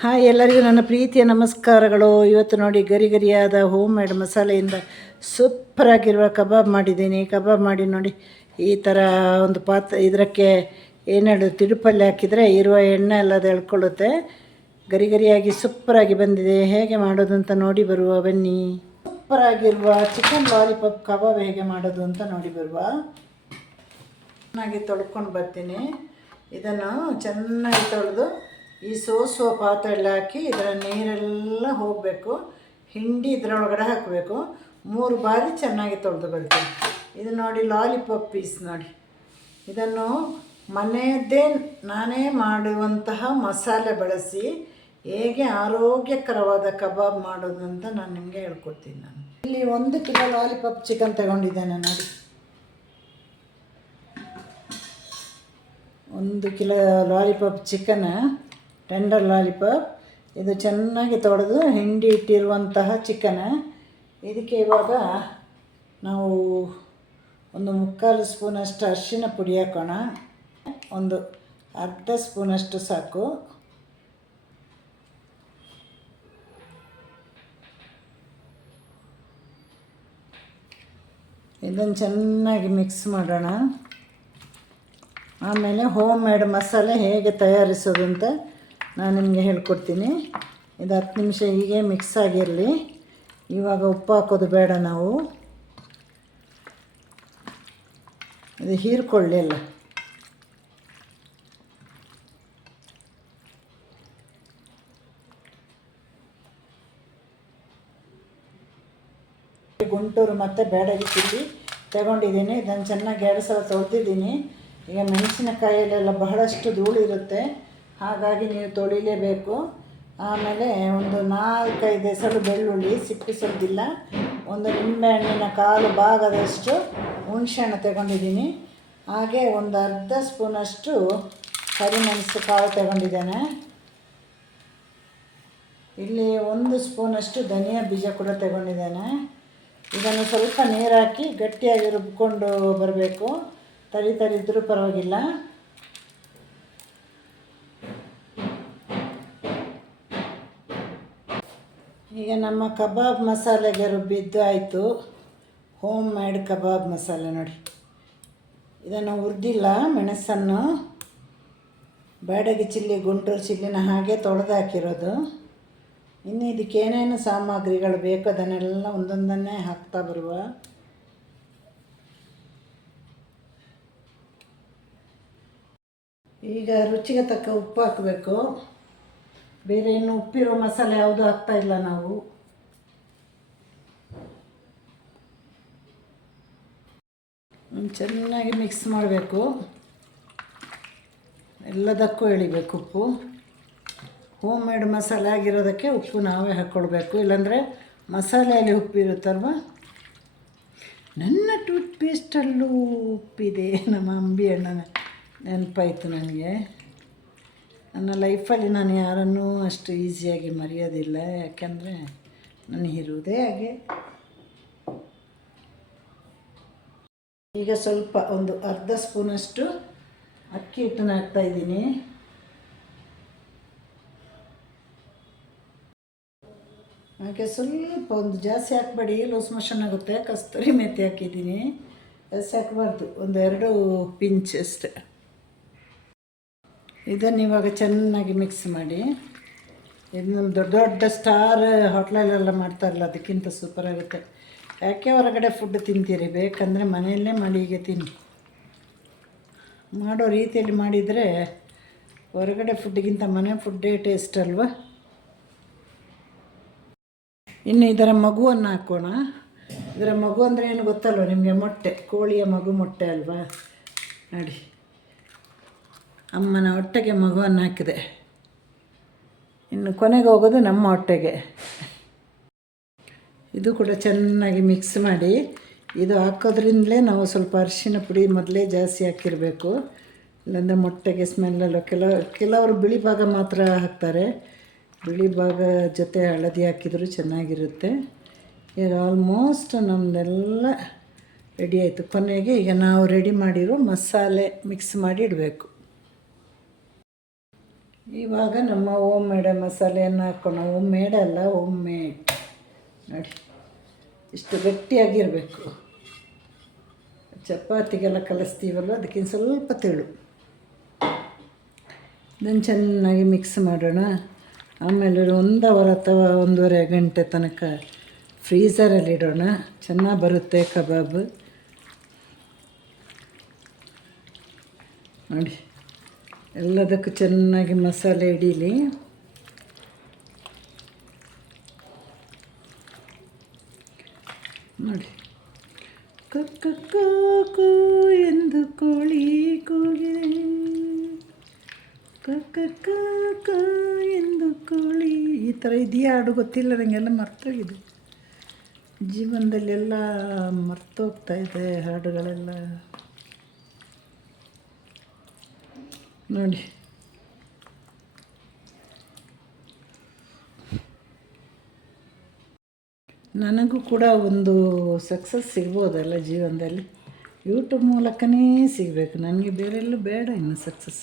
Hi ಎಲ್ಲರಿಗೂ ನನ್ನ ಪ್ರೀತಿಯ ನಮಸ್ಕಾರಗಳು. ಇವತ್ತು ನೋಡಿ ಗರಿ ಗರಿಯಾದ ಹೋಮ್ ಮೇಡ್ ಮಸಾಲೆಯಿಂದ ಸೂಪರಾಗಿರುವ ಕಬಾಬ್ ಮಾಡಿದ್ದೀನಿ. ಕಬಾಬ್ ಮಾಡಿ ನೋಡಿ ಈ ಥರ ಒಂದು ಪಾತ್ರ ಇದಕ್ಕೆ ಏನೇಳು ತಿರುಪಲ್ಲಿ ಹಾಕಿದರೆ ಇರುವ ಎಣ್ಣೆ ಎಲ್ಲ ಅದು ಎಳ್ಕೊಳ್ಳುತ್ತೆ. ಗರಿ ಗರಿಯಾಗಿ ಸೂಪರಾಗಿ ಬಂದಿದೆ. ಹೇಗೆ ಮಾಡೋದು ಅಂತ ನೋಡಿ ಬರುವ, ಬನ್ನಿ. ಸೂಪರಾಗಿರುವ ಚಿಕನ್ ಲಾಲಿಪಾಪ್ ಕಬಾಬ್ ಹೇಗೆ ಮಾಡೋದು ಅಂತ ನೋಡಿ ಬರುವ. ಚೆನ್ನಾಗಿ ತೊಳ್ಕೊಂಡು ಬರ್ತೀನಿ. ಇದನ್ನು ಚೆನ್ನಾಗಿ ತೊಳೆದು ಈ ಸೋಸುವ ಪಾತ್ರೆಯಲ್ಲಿ ಹಾಕಿ ಇದರ ನೀರೆಲ್ಲ ಹೋಗಬೇಕು. ಹಿಂಡಿ ಇದರೊಳಗಡೆ ಹಾಕಬೇಕು. ಮೂರು ಬಾರಿ ಚೆನ್ನಾಗಿ ತೊಳೆದು ಬರ್ತೀನಿ ಇದು ನೋಡಿ ಲಾಲಿಪಾಪ್ ಪೀಸ್ ನೋಡಿ. ಇದನ್ನು ಮನೆಯದ್ದೇ ನಾನೇ ಮಾಡುವಂತಹ ಮಸಾಲೆ ಬಳಸಿ ಹೇಗೆ ಆರೋಗ್ಯಕರವಾದ ಕಬಾಬ್ ಮಾಡೋದು ಅಂತ ನಾನು ನಿಮಗೆ ಹೇಳ್ಕೊಡ್ತೀನಿ ನಾನು. ಇಲ್ಲಿ ಒಂದು ಕಿಲೋ ಲಾಲಿಪಾಪ್ ಚಿಕನ್ ತಗೊಂಡಿದ್ದೇನೆ ನೋಡಿ. ಒಂದು kilo lollipop chicken tender lollipop ಇದು ಚೆನ್ನಾಗಿ ತೊಡೆದು ಹಿಂಡಿ ಇಟ್ಟಿರುವಂತಹ ಚಿಕನ್. ಇದಕ್ಕೆ ಇವಾಗ ನಾವು ಒಂದು ಮುಕ್ಕಾಲು ಸ್ಪೂನಷ್ಟು ಅರಿಶಿನ ಪುಡಿ ಹಾಕೋಣ. ಒಂದು ಅರ್ಧ ಸ್ಪೂನಷ್ಟು ಸಾಕು. ಇದನ್ನು ಚೆನ್ನಾಗಿ ಮಿಕ್ಸ್ ಮಾಡೋಣ. ಆಮೇಲೆ ಹೋಮ್ ಮೇಡ್ ಮಸಾಲೆ ಹೇಗೆ ತಯಾರಿಸೋದು ಅಂತ ನಾನು ನಿಮಗೆ ಹೇಳ್ಕೊಡ್ತೀನಿ. ಇದು ಹತ್ತು ನಿಮಿಷ ಹೀಗೆ ಮಿಕ್ಸ್ ಆಗಿರಲಿ. ಇವಾಗ ಉಪ್ಪು ಹಾಕೋದು ಬೇಡ ನಾವು. ಇದು ಹೀರ್ಕೊಳ್ಳಿ ಎಲ್ಲ. ಗುಂಟೂರು ಮತ್ತು ಬೇಡಗಿ ಚಿಲ್ಲಿ ತಗೊಂಡಿದ್ದೀನಿ. ಇದನ್ನು ಚೆನ್ನಾಗಿ ಎರಡು ಸಲ ತೊಳೆದಿದ್ದೀನಿ. ಈಗ ಮೆಣಸಿನಕಾಯಲ್ಲೆಲ್ಲ ಬಹಳಷ್ಟು ಧೂಳು ಇರುತ್ತೆ. ಹಾಗಾಗಿ ನೀವು ತೊಳಿಲೇಬೇಕು. ಆಮೇಲೆ ಒಂದು ನಾಲ್ಕೈದು ಹೆಸರು ಬೆಳ್ಳುಳ್ಳಿ ಸಿಪ್ಪಿಸೋದಿಲ್ಲ. ಒಂದು ಒಂದು ನಿಂಬೆಹಣ್ಣಿನ ಕಾಲು ಭಾಗದಷ್ಟು ಹುಣಸೆಹಣ್ಣು ತಗೊಂಡಿದ್ದೀನಿ. ಹಾಗೆ ಒಂದು ಅರ್ಧ ಸ್ಪೂನಷ್ಟು ಕರಿಮೆಣಸು ಕಾಳು ತಗೊಂಡಿದ್ದೇನೆ. ಇಲ್ಲಿ ಒಂದು ಸ್ಪೂನಷ್ಟು ಧನಿಯಾ ಬೀಜ ಕೂಡ ತಗೊಂಡಿದ್ದೇನೆ. ಇದನ್ನು ಸ್ವಲ್ಪ ನೀರಾಕಿ ಗಟ್ಟಿಯಾಗಿ ರುಬ್ಕೊಂಡು ಬರಬೇಕು. ತರಿ ತರಿದ್ರೂ ಪರವಾಗಿಲ್ಲ. ಈಗ ನಮ್ಮ ಕಬಾಬ್ ಮಸಾಲೆಗೆ ರುಬ್ಬಿದ್ದು ಆಯಿತು. ಹೋಮ್ ಮೇಡ್ ಕಬಾಬ್ ಮಸಾಲೆ ನೋಡಿ. ಇದನ್ನು ಹುರಿದಿಲ್ಲ ಮೆಣಸನ್ನು. ಬ್ಯಾಡಗಿ ಚಿಲ್ಲಿ ಗುಂಟೂರು ಚಿಲ್ಲಿನ ಹಾಗೆ ತೊಳೆದು ಹಾಕಿರೋದು. ಇನ್ನು ಇದಕ್ಕೆ ಏನೇನು ಸಾಮಗ್ರಿಗಳು ಬೇಕು ಅದನ್ನೆಲ್ಲ ಒಂದೊಂದನ್ನೇ ಹಾಕ್ತಾ ಬರುವ. ಈಗ ರುಚಿಗೆ ತಕ್ಕ ಉಪ್ಪು ಹಾಕಬೇಕು. ಬೇರೆ ಇನ್ನು ಉಪ್ಪಿರೋ ಮಸಾಲೆ ಯಾವುದು ಹಾಕ್ತಾ ಇಲ್ಲ ನಾವು. ಚೆನ್ನಾಗಿ ಮಿಕ್ಸ್ ಮಾಡಬೇಕು. ಎಲ್ಲದಕ್ಕೂ ಎಳಿಬೇಕು ಉಪ್ಪು. ಹೋಮ್ ಮೇಡ್ ಮಸಾಲೆ ಆಗಿರೋದಕ್ಕೆ ಉಪ್ಪು ನಾವೇ ಹಾಕ್ಕೊಳ್ಬೇಕು ಇಲ್ಲಾಂದರೆ ಮಸಾಲೆಯಲ್ಲಿ ಉಪ್ಪಿರುತ್ತಲ್ವ? ನನ್ನ ಟೂತ್ ಪೇಸ್ಟಲ್ಲೂ ಉಪ್ಪಿದೆ. ನಮ್ಮ ಅಂಬಿ ಅಣ್ಣನ ನೆನಪಾಯಿತು ನನಗೆ. ನನ್ನ ಲೈಫಲ್ಲಿ ನಾನು ಯಾರನ್ನೂ ಅಷ್ಟು ಈಸಿಯಾಗಿ ಮರೆಯೋದಿಲ್ಲ, ಯಾಕೆಂದರೆ ನನಗಿರುವುದೇ ಹಾಗೆ. ಈಗ ಸ್ವಲ್ಪ ಒಂದು ಅರ್ಧ ಸ್ಪೂನಷ್ಟು ಅಕ್ಕಿ ಹಿಟ್ಟನ್ನು ಹಾಕ್ತಾಯಿದ್ದೀನಿ ಹಾಗೆ ಸ್ವಲ್ಪ ಒಂದು ಜಾಸ್ತಿ ಹಾಕ್ಬೇಡಿ, ಲೂಸ್ ಮೋಷನ್ ಆಗುತ್ತೆ, ಕಸ್ತೂರಿ ಮೆಥಿ ಹಾಕಿದ್ದೀನಿ. ಜಾಸ್ತಿ ಹಾಕಬಾರ್ದು, ಒಂದು ಎರಡು ಪಿಂಚ್ ಅಷ್ಟೆ. ಇದನ್ನು ಇವಾಗ ಚೆನ್ನಾಗಿ ಮಿಕ್ಸ್ ಮಾಡಿ. ಇದು ದೊಡ್ಡ ದೊಡ್ಡ ಸ್ಟಾರ್ ಹೋಟ್ಲಲ್ಲೆಲ್ಲ ಮಾಡ್ತಾರಲ್ಲ ಅದಕ್ಕಿಂತ ಸೂಪರ್ ಆಗುತ್ತೆ. ಯಾಕೆ ಹೊರಗಡೆ ಫುಡ್ ತಿಂತೀರಿ? ಬೇಕಂದರೆ ಮನೆಯಲ್ಲೇ ಮಾಡಿ ಹೀಗೆ ತಿನ್ನಿ. ಮಾಡೋ ರೀತಿಯಲ್ಲಿ ಮಾಡಿದರೆ ಹೊರಗಡೆ ಫುಡ್ಗಿಂತ ಮನೆ ಫುಡ್ಡೇ ಟೇಸ್ಟ್ ಅಲ್ವಾ? ಇನ್ನು ಇದರ ಮಗುವನ್ನು ಹಾಕೋಣ. ಇದರ ಮಗು ಅಂದರೆ ಏನು ಗೊತ್ತಲ್ವ? ನಿಮಗೆ ಮೊಟ್ಟೆ, ಕೋಳಿಯ ಮಗು ಮೊಟ್ಟೆ ಅಲ್ವಾ? ನೋಡಿ. ಅಮ್ಮನ ಹೊಟ್ಟೆಗೆ ಮಗುವನ್ನು ಹಾಕಿದೆ. ಇನ್ನು ಕೊನೆಗೆ ಹೋಗೋದು ನಮ್ಮ ಹೊಟ್ಟೆಗೆ. ಇದು ಕೂಡ ಚೆನ್ನಾಗಿ ಮಿಕ್ಸ್ ಮಾಡಿ. ಇದು ಹಾಕೋದ್ರಿಂದಲೇ ನಾವು ಸ್ವಲ್ಪ ಅರಿಶಿನ ಪುಡಿ ಮೊದಲೇ ಜಾಸ್ತಿ ಹಾಕಿರಬೇಕು. ಇಲ್ಲಾಂದರೆ ಮೊಟ್ಟೆಗೆ ಸ್ಮೆಲ್ಲೆಲ್ಲ ಕೆಲವು, ಕೆಲವರು ಬಿಳಿ ಭಾಗ ಮಾತ್ರ ಹಾಕ್ತಾರೆ. ಬಿಳಿ ಭಾಗ ಜೊತೆ ಹಳದಿ ಹಾಕಿದರೂ ಚೆನ್ನಾಗಿರುತ್ತೆ. ಈಗ ಆಲ್ಮೋಸ್ಟ್ ನಮ್ಮದೆಲ್ಲ ರೆಡಿ ಆಯಿತು. ಕೊನೆಗೆ ಈಗ ನಾವು ರೆಡಿ ಮಾಡಿರೋ ಮಸಾಲೆ ಮಿಕ್ಸ್ ಮಾಡಿ ಇಡಬೇಕು. ಇವಾಗ ನಮ್ಮ ಓಮ್ ಮೇಡ ಮಸಾಲೆಯನ್ನು ಹಾಕೋಣ. ಓಮ್ ಮೇಡ ಅಲ್ಲ ಓಮ್ ಮೇಡ್ ನೋಡಿ, ಇಷ್ಟು ಗಟ್ಟಿಯಾಗಿರಬೇಕು. ಚಪಾತಿಗೆಲ್ಲ ಕಲಿಸ್ತೀವಲ್ಲ ಅದಕ್ಕಿಂತ ಸ್ವಲ್ಪ ತೆಳು. ಇದನ್ನು ಚೆನ್ನಾಗಿ ಮಿಕ್ಸ್ ಮಾಡೋಣ. ಆಮೇಲೆ ಒಂದು ಅವರ್ ಅಥವಾ ಒಂದೂವರೆ ಗಂಟೆ ತನಕ ಫ್ರೀಝರಲ್ಲಿ ಇಡೋಣ. ಚೆನ್ನಾಗಿ ಬರುತ್ತೆ ಕಬಾಬ್. ನೋಡಿ. ಎಲ್ಲದಕ್ಕೂ ಚೆನ್ನಾಗಿ ಮಸಾಲೆ ಹಿಡೀಲಿ. ನೋಡಿ. ಕಕ್ಕ ಕಾಕು ಎಂದು ಕೋಳಿ ಕೂಗಿದೆ. ಕಕ್ಕ ಕಾಕ ಎಂದು ಕೋಳಿ. ಈ ಥರ ಇದೆಯಾ ಹಾಡು ಗೊತ್ತಿಲ್ಲ ನನಗೆಲ್ಲ ಮರ್ತೋಗಿದೆ. ಜೀವನದಲ್ಲಿ ಎಲ್ಲ ಮರ್ತೋಗ್ತಾ ಇದೆ ಹಾಡುಗಳೆಲ್ಲ. ನೋಡಿ. ನನಗೂ ಕೂಡ ಒಂದು ಸಕ್ಸಸ್ ಸಿಗ್ಬೋದಲ್ಲ ಜೀವನದಲ್ಲಿ. ಯೂಟ್ಯೂಬ್ ಮೂಲಕನೇ ಸಿಗಬೇಕು. ನನಗೆ ಬೇರೆಲ್ಲೂ ಬೇಡ ಇನ್ನು ಸಕ್ಸಸ್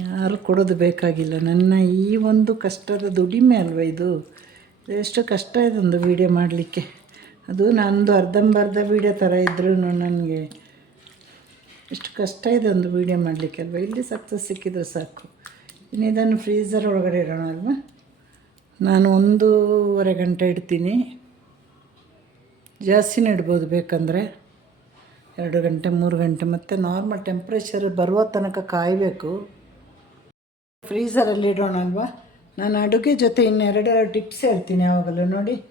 ಯಾರು ಕೊಡೋದು ಬೇಕಾಗಿಲ್ಲ. ನನ್ನ ಈ ಒಂದು ಕಷ್ಟದ ದುಡಿಮೆ ಅಲ್ವ ಇದು? ಎಷ್ಟು ಕಷ್ಟ ಇದೊಂದು ವೀಡಿಯೋ ಮಾಡಲಿಕ್ಕೆ. ಅದು ನಂದು ಅರ್ಧಂಬರ್ಧ ವೀಡಿಯೋ ಥರ ಇದ್ರೂ ನನಗೆ ಎಷ್ಟು ಕಷ್ಟ ಇದೆ ಒಂದು ವೀಡಿಯೋ ಮಾಡಲಿಕ್ಕೆ ಅಲ್ವಾ? ಇಲ್ಲಿ ಸಕ್ಸಸ್ ಸಿಕ್ಕಿದ್ರೆ ಸಾಕು. ಇನ್ನು ಇದನ್ನು ಫ್ರೀಝರ್ ಒಳಗಡೆ ಇಡೋಣ ಅಲ್ವಾ? ನಾನು ಒಂದೂವರೆ ಗಂಟೆ ಇಡ್ತೀನಿ. ಜಾಸ್ತಿನೇ ಇಡ್ಬೋದು ಬೇಕಂದರೆ. ಎರಡು ಗಂಟೆ, ಮೂರು ಗಂಟೆ, ಮತ್ತು ನಾರ್ಮಲ್ ಟೆಂಪ್ರೇಚರ್ ಬರುವ ತನಕ ಕಾಯಬೇಕು. ಫ್ರೀಝರಲ್ಲಿ ಇಡೋಣ ಅಲ್ವಾ? ನಾನು ಅಡುಗೆ ಜೊತೆ ಇನ್ನೆರಡು ಟಿಪ್ಸ್ ಹೇಳ್ತೀನಿ ಯಾವಾಗಲೂ ನೋಡಿ.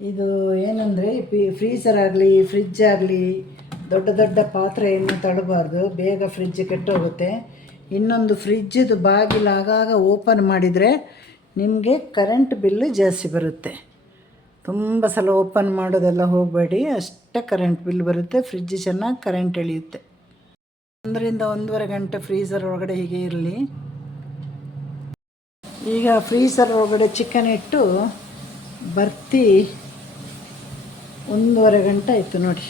ಇದು ಏನಂದರೆ ಪಿ ಫ್ರೀಝರ್ ಆಗಲಿ ಫ್ರಿಜ್ ಆಗಲಿ ದೊಡ್ಡ ದೊಡ್ಡ ಪಾತ್ರೆಯನ್ನು ತಡಬಾರ್ದು, ಬೇಗ ಫ್ರಿಜ್ ಕೆಟ್ಟೋಗುತ್ತೆ. ಇನ್ನೊಂದು ಫ್ರಿಜ್ಜದು ಬಾಗಿಲು ಆಗಾಗ ಓಪನ್ ಮಾಡಿದರೆ ನಿಮಗೆ ಕರೆಂಟ್ ಬಿಲ್ಲು ಜಾಸ್ತಿ ಬರುತ್ತೆ. ತುಂಬ ಸಲ ಓಪನ್ ಮಾಡೋದೆಲ್ಲ ಹೋಗಬೇಡಿ, ಅಷ್ಟೇ ಕರೆಂಟ್ ಬಿಲ್ ಬರುತ್ತೆ ಫ್ರಿಜ್ ಚೆನ್ನಾಗಿ ಕರೆಂಟ್ ಎಳೆಯುತ್ತೆ. ಒಂದರಿಂದ ಒಂದೂವರೆ ಗಂಟೆ ಫ್ರೀಸರ್ ಒಳಗಡೆ ಹೀಗೆ ಇರಲಿ. ಈಗ ಫ್ರೀಸರ್ ಒಳಗಡೆ ಚಿಕನ್ ಇಟ್ಟು ಬರ್ತಿ ಒಂದೂವರೆ ಗಂಟೆ ಆಯಿತು ನೋಡಿ.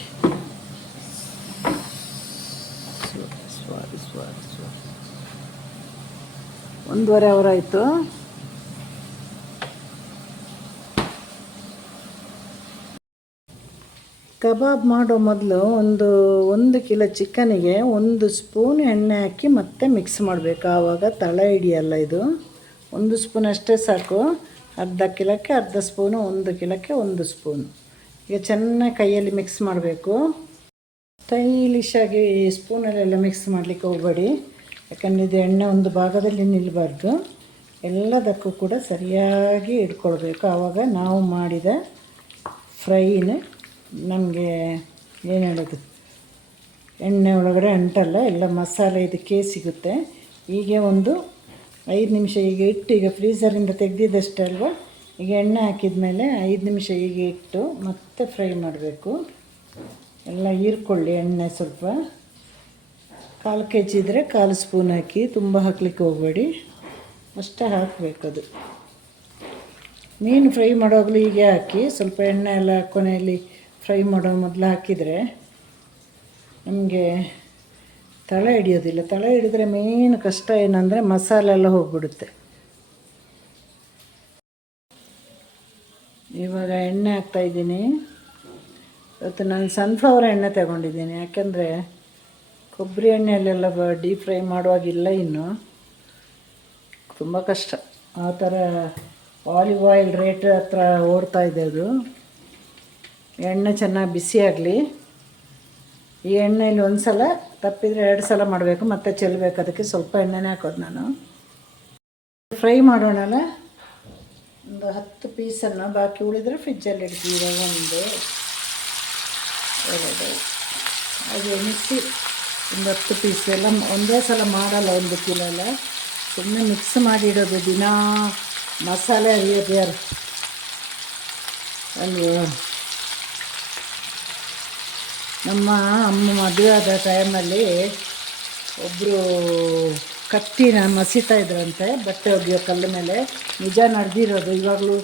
ಒಂದೂವರೆ ಅವರ್ ಆಯಿತು. ಕಬಾಬ್ ಮಾಡೋ ಮೊದಲು ಒಂದು ಒಂದು ಕಿಲೋ ಚಿಕನಿಗೆ ಒಂದು ಸ್ಪೂನ್ ಎಣ್ಣೆ ಹಾಕಿ ಮತ್ತೆ ಮಿಕ್ಸ್ ಮಾಡಬೇಕು. ಆವಾಗ ತಳ ಹಿಡಿಯಲ್ಲ ಇದು. ಒಂದು ಸ್ಪೂನ್ ಅಷ್ಟೇ ಸಾಕು. ಅರ್ಧ ಕಿಲೋಕ್ಕೆ ಅರ್ಧ ಸ್ಪೂನು, ಒಂದು ಕಿಲೋಕ್ಕೆ ಒಂದು ಸ್ಪೂನು. ಈಗ ಚೆನ್ನಾಗಿ ಕೈಯಲ್ಲಿ ಮಿಕ್ಸ್ ಮಾಡಬೇಕು. ಸ್ಟೈಲಿಶ್ ಆಗಿ ಸ್ಪೂನಲ್ಲೆಲ್ಲ ಮಿಕ್ಸ್ ಮಾಡಲಿಕ್ಕೆ ಹೋಗಬೇಡಿ. ಯಾಕಂದರೆ ಇದು ಎಣ್ಣೆ ಒಂದು ಭಾಗದಲ್ಲಿ ನಿಲ್ಲಬಾರ್ದು ಎಲ್ಲದಕ್ಕೂ ಕೂಡ ಸರಿಯಾಗಿ ಇಟ್ಕೊಳ್ಬೇಕು. ಆವಾಗ ನಾವು ಮಾಡಿದ ಫ್ರೈನ ನಮಗೆ ಏನು ಹೇಳೋದು? ಎಣ್ಣೆ ಒಳಗಡೆ ಅಂಟಲ್ಲ, ಎಲ್ಲ ಮಸಾಲೆ ಇದಕ್ಕೆ ಸಿಗುತ್ತೆ. ಹೀಗೆ ಒಂದು ಐದು ನಿಮಿಷ ಈಗ ಇಟ್ಟು, ಈಗ ಫ್ರೀಸರಿಂದ ತೆಗೆದಿದ್ದಷ್ಟೇ ಅಲ್ವಾ? ಈಗ ಎಣ್ಣೆ ಹಾಕಿದ ಮೇಲೆ ಐದು ನಿಮಿಷ ಹೀಗೆ ಇಟ್ಟು ಮತ್ತೆ ಫ್ರೈ ಮಾಡಬೇಕು. ಎಲ್ಲ ಹೀರ್ಕೊಳ್ಳಿ ಎಣ್ಣೆ ಸ್ವಲ್ಪ. ಕಾಲು ಕೆ ಜಿ ಇದ್ದರೆ ಕಾಲು ಸ್ಪೂನ್ ಹಾಕಿ, ತುಂಬ ಹಾಕ್ಲಿಕ್ಕೆ ಹೋಗಬೇಡಿ. ಅಷ್ಟೇ ಹಾಕಬೇಕದು. ಮೀನು ಫ್ರೈ ಮಾಡೋವಾಗಲೂ ಹೀಗೆ ಹಾಕಿ, ಸ್ವಲ್ಪ ಎಣ್ಣೆ ಎಲ್ಲ ಕೊನೆಯಲ್ಲಿ ಫ್ರೈ ಮಾಡೋ ಮೊದಲು ಹಾಕಿದರೆ ನಮಗೆ ತಳ ಹಿಡಿಯೋದಿಲ್ಲ. ತಳ ಹಿಡಿದ್ರೆ ಮೇನ್ ಕಷ್ಟ ಏನಂದರೆ ಮಸಾಲೆ ಎಲ್ಲ ಹೋಗ್ಬಿಡುತ್ತೆ. ಇವಾಗ ಎಣ್ಣೆ ಹಾಕ್ತಾಯಿದ್ದೀನಿ ಇವತ್ತು ನಾನು ಸನ್ಫ್ಲವರ್ ಎಣ್ಣೆ ತಗೊಂಡಿದ್ದೀನಿ. ಯಾಕೆಂದರೆ ಕೊಬ್ಬರಿ ಎಣ್ಣೆಯಲ್ಲೆಲ್ಲ ಡೀಪ್ ಫ್ರೈ ಮಾಡುವಾಗಿಲ್ಲ ಇನ್ನು. ತುಂಬ ಕಷ್ಟ. ಆ ಥರ ಆಲಿವ್ ಆಯಿಲ್ ರೇಟ್ ಹತ್ರ ಓಡ್ತಾ ಇದೆ ಅದು. ಎಣ್ಣೆ ಚೆನ್ನಾಗಿ ಬಿಸಿ ಆಗಲಿ. ಈ ಎಣ್ಣೆಯಲ್ಲಿ ಒಂದು ಸಲ ತಪ್ಪಿದರೆ ಎರಡು ಸಲ ಮಾಡಬೇಕು, ಮತ್ತೆ ಚೆಲ್ಲಬೇಕು ಅದಕ್ಕೆ ಸ್ವಲ್ಪ ಎಣ್ಣೆನೇ ಹಾಕೋದು ನಾನು. ಫ್ರೈ ಮಾಡೋಣಲ್ಲ? ಒಂದು ಹತ್ತು ಪೀಸನ್ನು ಬಾಕಿ ಉಳಿದ್ರೆ ಫ್ರಿಜ್ಜಲ್ಲಿ ಇಡ್ತೀವಿ ಒಂದು. ಎರಡು ಹಾಗೆ ಮಿಕ್ಸಿ ಒಂದು ಹತ್ತು ಪೀಸ್ ಎಲ್ಲ ಒಂದೇ ಸಲ ಮಾಡಲ್ಲ ಒಂದು ಕಿಲೋ ಎಲ್ಲ. ಸುಮ್ಮನೆ ಮಿಕ್ಸ್ ಮಾಡಿ ಇಡೋದು ದಿನ. ಮಸಾಲೆ ಅರಿಯೋದು ಯಾರು ನಮ್ಮ ಅಮ್ಮ ಮದುವೆ ಆದ ಟೈಮಲ್ಲಿ ಒಬ್ಬರು ಕತ್ತಿನ ಮಸೀತಾ ಇದ್ರಂತೆ, ಬಟ್ಟೆ ಒಗೆಯೋ ಕಲ್ಲ ಮೇಲೆ. ನಿಜ ನಡೆದಿರೋದು. ಇವಾಗಲೂ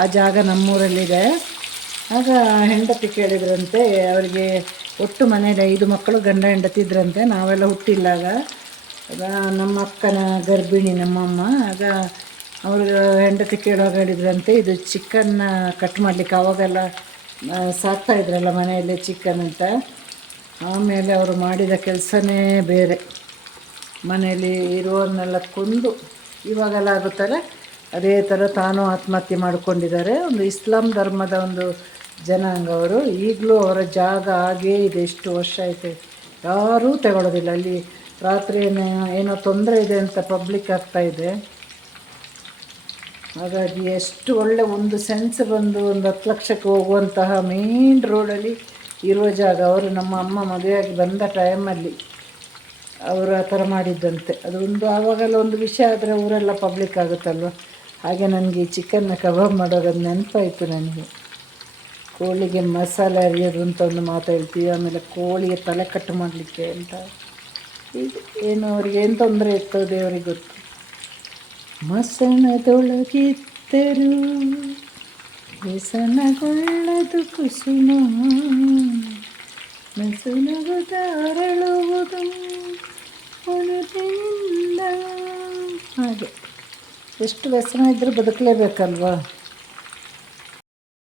ಆ ಜಾಗ ನಮ್ಮೂರಲ್ಲಿದೆ. ಆಗ ಹೆಂಡತಿ ಕೇಳಿದ್ರಂತೆ ಅವರಿಗೆ ಒಟ್ಟು ಮನೇಲಿ ಐದು ಮಕ್ಕಳು ಗಂಡ ಹೆಂಡತಿ ಇದ್ರಂತೆ ನಾವೆಲ್ಲ ಹುಟ್ಟಿಲ್ಲಾಗ. ಆಗ ನಮ್ಮ ಅಕ್ಕನ ಗರ್ಭಿಣಿ ನಮ್ಮಮ್ಮ ಆಗ ಅವರು ಹೆಂಡತಿ ಕೇಳುವಾಗ ಹೇಳಿದ್ರಂತೆ ಇದು ಚಿಕನ್ನ ಕಟ್ ಮಾಡಲಿಕ್ಕೆ ಅವಾಗೆಲ್ಲ ಆ, ಸಾಕ್ತಾ ಇದ್ರಲ್ಲ ಮನೆಯಲ್ಲಿ ಚಿಕನ್ ಅಂತ. ಆಮೇಲೆ ಅವರು ಮಾಡಿದ ಕೆಲಸನೇ ಬೇರೆ. ಮನೆಯಲ್ಲಿ ಇರುವವನ್ನೆಲ್ಲ ಕೊಂದು ಇವಾಗೆಲ್ಲ ಆಗುತ್ತಲ್ಲ ಅದೇ ಥರ ತಾನು ಆತ್ಮಹತ್ಯೆ ಮಾಡಿಕೊಂಡಿದ್ದಾರೆ. ಒಂದು ಇಸ್ಲಾಂ ಧರ್ಮದ ಒಂದು ಜನಾಂಗ ಅವರು ಈಗಲೂ ಅವರ ಜಾಗ ಹಾಗೇ ಇದೆ. ಎಷ್ಟು ವರ್ಷ ಆಯಿತು. ಯಾರೂ ತಗೊಳ್ಳೋದಿಲ್ಲ ಅಲ್ಲಿ ರಾತ್ರಿ ಏನೋ ತೊಂದರೆ ಇದೆ ಅಂತ ಪಬ್ಲಿಕ್ ಆಗ್ತಾಯಿದೆ ಹಾಗಾಗಿ ಎಷ್ಟು ಒಳ್ಳೆ ಒಂದು ಸೆನ್ಸ್ ಬಂದು ಒಂದು ಹತ್ತು ಲಕ್ಷಕ್ಕೆ ಹೋಗುವಂತಹ ಮೇನ್ ರೋಡಲ್ಲಿ ಇರುವ ಜಾಗ ಅವರು ನಮ್ಮ ಅಮ್ಮ ಮದುವೆಯಾಗಿ ಬಂದ ಟೈಮಲ್ಲಿ ಅವರು ಆ ಥರ ಮಾಡಿದ್ದಂತೆ. ಅದು ಒಂದು ಆವಾಗೆಲ್ಲ ಒಂದು ವಿಷಯ ಆದರೆ ಊರೆಲ್ಲ ಪಬ್ಲಿಕ್ ಆಗುತ್ತಲ್ವ? ಹಾಗೆ ನನಗೆ ಈ ಚಿಕನ್ನ ಕಬಾಬ್ ಮಾಡೋದು ನೆನಪಾಯಿತು ನನಗೆ. ಕೋಳಿಗೆ ಮಸಾಲೆ ಅರಿಯೋದು ಅಂತ ಒಂದು ಮಾತು ಹೇಳ್ತೀವಿ, ಆಮೇಲೆ ಕೋಳಿಗೆ ತಲೆ ಕಟ್ ಮಾಡಲಿಕ್ಕೆ ಅಂತ. ಈಗ ಏನು ಅವ್ರಿಗೆ ಏನು ತೊಂದರೆ ಇತ್ತು ದೇವರಿಗೆ ಗೊತ್ತು. ಮಸಣದೊಳಗಿದ್ದರು, ವ್ಯಸನಗೊಳ್ಳದು ಕುಸುಮ. ನಸುನಗುತ್ತಾರಳುವುದು ಒಣದಿಂದ. ಹಾಗೆ. ಎಷ್ಟು ವ್ಯಸನ ಇದ್ದರೂ ಬದುಕಲೇಬೇಕಲ್ವಾ?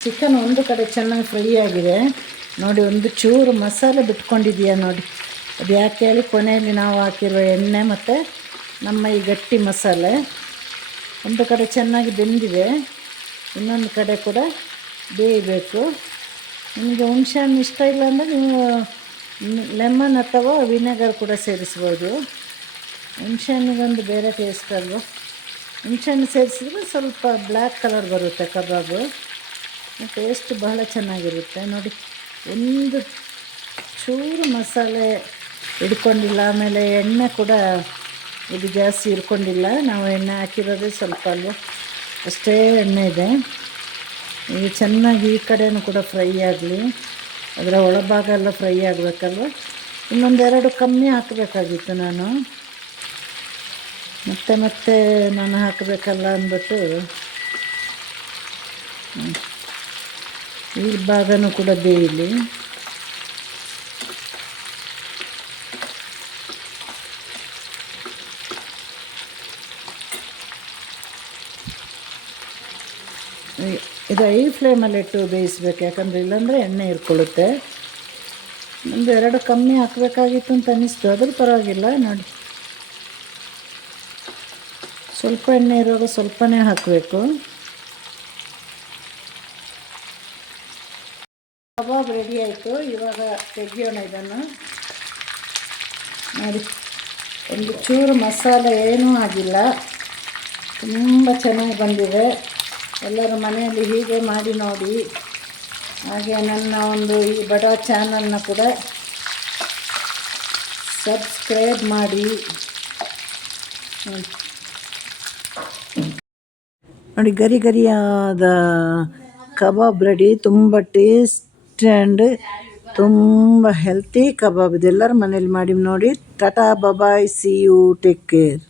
ಚಿಕನ್ ಒಂದು ಕಡೆ ಚೆನ್ನಾಗಿ ಫ್ರೈ ಆಗಿದೆ. ನೋಡಿ, ಒಂದು ಚೂರು ಮಸಾಲೆ ಬಿಟ್ಕೊಂಡಿದೆಯಾ ನೋಡಿ. ಅದು ಯಾಕೆ ಹೇಳಿ, ಕೊನೆಯಲ್ಲಿ ನಾವು ಹಾಕಿರುವ ಎಣ್ಣೆ ಮತ್ತು ನಮ್ಮ ಈ ಗಟ್ಟಿ ಮಸಾಲೆ. ಒಂದು ಕಡೆ ಚೆನ್ನಾಗಿ ಬೆಂದಿದೆ. ಇನ್ನೊಂದು ಕಡೆ ಕೂಡ ಬೇಯಬೇಕು. ನಿಮಗೆ ಹುಣಸೆಹಣ್ಣು ಇಷ್ಟ ಇಲ್ಲ ಅಂದರೆ ನೀವು ಲೆಮನ್ ಅಥವಾ ವಿನೆಗರ್ ಕೂಡ ಸೇರಿಸ್ಬೋದು. ಹುಣಸೆಹಣ್ಣಿಗೊಂದು ಬೇರೆ ಟೇಸ್ಟ್ ಅಲ್ವಾ? ಹುಣಸೆಹಣ್ಣು ಸೇರಿಸಿದ್ರೆ ಸ್ವಲ್ಪ ಬ್ಲ್ಯಾಕ್ ಕಲರ್ ಬರುತ್ತೆ ಕಬಾಬು. ಟೇಸ್ಟ್ ಬಹಳ ಚೆನ್ನಾಗಿರುತ್ತೆ. ನೋಡಿ, ಒಂದು ಚೂರು ಮಸಾಲೆ ಹಿಡ್ಕೊಂಡಿಲ್ಲ. ಆಮೇಲೆ ಎಣ್ಣೆ ಕೂಡ ಇದು ಜಾಸ್ತಿ ಹಿಡ್ಕೊಂಡಿಲ್ಲ. ನಾವು ಎಣ್ಣೆ ಹಾಕಿರೋದೇ ಸ್ವಲ್ಪ ಅಲ್ವ? ಅಷ್ಟೇ ಎಣ್ಣೆ ಇದೆ. ಈಗ ಚೆನ್ನಾಗಿ ಈ ಕಡೆಯೂ ಕೂಡ ಫ್ರೈ ಆಗಲಿ. ಅದರ ಒಳಭಾಗ ಎಲ್ಲ ಫ್ರೈ ಆಗಬೇಕಲ್ವ? ಇನ್ನೊಂದೆರಡು ಕಮ್ಮಿ ಹಾಕಬೇಕಾಗಿತ್ತು ನಾನು. ಮತ್ತೆ ಮತ್ತೆ ನಾನು ಹಾಕಬೇಕಲ್ಲ ಅಂದ್ಬಿಟ್ಟು. ಈ ಭಾಗನೂ ಕೂಡ ಬೇಯಲಿ. ಇದು ಐ ಫ್ಲೇಮಲ್ಲಿಟ್ಟು ಬೇಯಿಸ್ಬೇಕು, ಯಾಕಂದರೆ ಇಲ್ಲಾಂದರೆ ಎಣ್ಣೆ ಇರ್ಕೊಳ್ಳುತ್ತೆ. ಒಂದು ಎರಡು ಕಮ್ಮಿ ಹಾಕಬೇಕಾಗಿತ್ತು ಅಂತ ಅನ್ನಿಸ್ತು ಅದ್ರ ಪರವಾಗಿಲ್ಲ, ನೋಡಿ. ಸ್ವಲ್ಪ ಎಣ್ಣೆ ಇರುವಾಗ ಸ್ವಲ್ಪನೇ ಹಾಕಬೇಕು. ಕಬಾಬ್ ರೆಡಿ ಆಯಿತು. ಇವಾಗ ತೆಗಿಯೋಣ ಇದನ್ನು. ನೋಡಿ. ಒಂದು ಚೂರು ಮಸಾಲೆ ಏನೂ ಆಗಿಲ್ಲ. ತುಂಬ ಚೆನ್ನಾಗಿ ಬಂದಿದೆ. ಎಲ್ಲರೂ ಮನೆಯಲ್ಲಿ ಹೀಗೆ ಮಾಡಿ ನೋಡಿ. ಹಾಗೆ ನನ್ನ ಒಂದು ಈ ಬಡ ಚಾನಲ್ನ ಕೂಡ ಸಬ್ಸ್ಕ್ರೈಬ್ ಮಾಡಿ. ನೋಡಿ ಗರಿ ಗರಿಯಾದ ಕಬಾಬ್ ರೆಡಿ. ತುಂಬ ಟೇಸ್ಟ್ ಆ್ಯಂಡ್ ತುಂಬ ಹೆಲ್ತಿ ಕಬಾಬ್ ಇದೆಲ್ಲರ ಮನೇಲಿ ಮಾಡಿ ನೋಡಿ. Tata bye bye see you take care